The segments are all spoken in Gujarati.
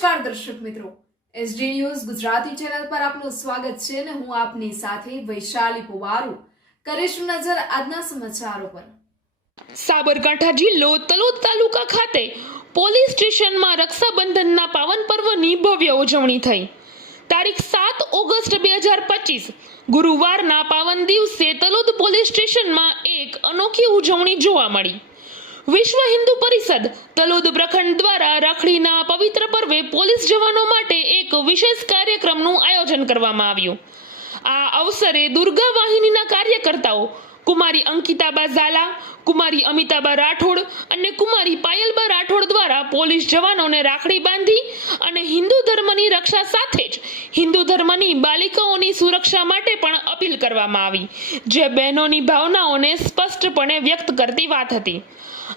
નમસ્કાર દર્શક મિત્રો. એસડી ન્યૂઝ ગુજરાતી ચેનલ પર આપનું સ્વાગત છે અને હું આપની સાથે વૈશાલી પુવારુ. કરીશું નજર આજના સમાચારો પર. સાબરકાંઠા જિલ્લો તલોદ તાલુકા ખાતે પોલીસ સ્ટેશનમાં રક્ષાબંધનના પાવન પર્વની ભવ્ય ઉજવણી થઈ. તારીખ સાત ઓગસ્ટ બે હજાર પચીસ, ગુરુવારના પાવન દિવસે તલોદ પોલીસ સ્ટેશનમાં એક અનોખી ઉજવણી જોવા મળી. વિશ્વ હિન્દુ પરિષદ તલોદ પ્રખંડ દ્વારા રાખડીના પવિત્ર પર્વે પોલીસ જવાનો માટે એક વિશેષ કાર્યક્રમનું આયોજન કરવામાં આવ્યું. આ અવસરે દુર્ગા વાહિનીના કાર્યકર્તાઓ કુમારી અંકિતાબા ઝાલા, કુમારી અમિતાબા રાઠોડ અને કુમારી પાયલબા રાઠોડ દ્વારા પોલીસ જવાનોને રાખડી બાંધી અને હિન્દુ ધર્મની રક્ષા સાથે જ હિન્દુ ધર્મની બાલિકાઓની સુરક્ષા માટે પણ અપીલ કરવામાં આવી. જે બહેનોની ભાવનાઓને સ્પષ્ટપણે વ્યક્ત કરતી વાત હતી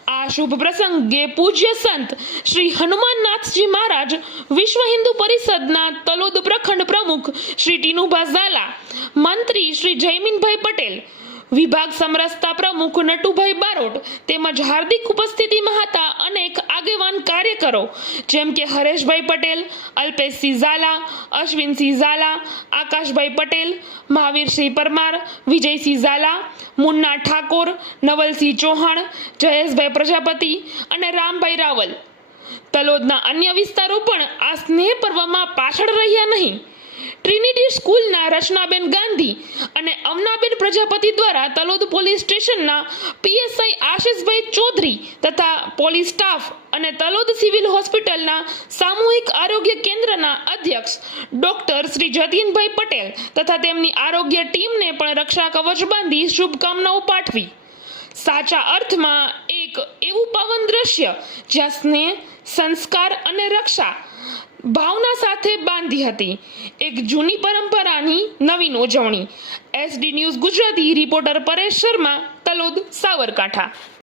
આ શુભ પ્રસંગે પૂજ્ય સંત શ્રી હનુમાનનાથજી મહારાજ વિશ્વ હિન્દુ પરિષદના તલોદ પ્રખંડ પ્રમુખ શ્રી ટીનુભા ઝાલા મંત્રી શ્રી જયમીનભાઈ પટેલ વિભાગ સમરસતા પ્રમુખ નટુભાઈ બારોટ તેમજ હાર્દિક ઉપસ્થિતિમાં હતા અનેક આગેવાન કાર્યકરો, જેમ કે હરેશભાઈ પટેલ, અલ્પેશસિંહ ઝાલા, અશ્વિનસિંહ ઝાલા, આકાશભાઈ પટેલ, મહાવીરસિંહ પરમાર, વિજયસિંહ ઝાલા, મુન્ના ઠાકોર, નવલસિંહ ચૌહાણ, જયેશભાઈ પ્રજાપતિ અને રામભાઈ રાવલ. તલોદના અન્ય વિસ્તારો પણ આ સ્નેહ પર્વમાં પાછળ રહ્યા નહીં. ટ્રિનિટી સ્કૂલના રચનાબેન ગાંધી અને અવનાબેન પ્રજાપતિ દ્વારા તલોદ પોલીસ સ્ટેશનના પીએસઆઈ આશિષભાઈ ચૌધરી તથા પોલીસ સ્ટાફ અને તલોદ સિવિલ હોસ્પિટલના સામૂહિક આરોગ્ય કેન્દ્રના અધ્યક્ષ ડોક્ટર શ્રી જતીનભાઈ પટેલ તથા તેમની આરોગ્ય ટીમને પણ રક્ષા કવચ બાંધી શુભકામનાઓ પાઠવી. સાચા અર્થમાં એક એવું પાવન દ્રશ્ય જ્યાં સ્નેહ, સંસ્કાર અને રક્ષા ભાવના સાથે બાંધી હતી. એક જૂની પરંપરાની નવીન ઉજવણી. SD news Gujarati reporter Paresh Sharma, Talod, Sabarkantha.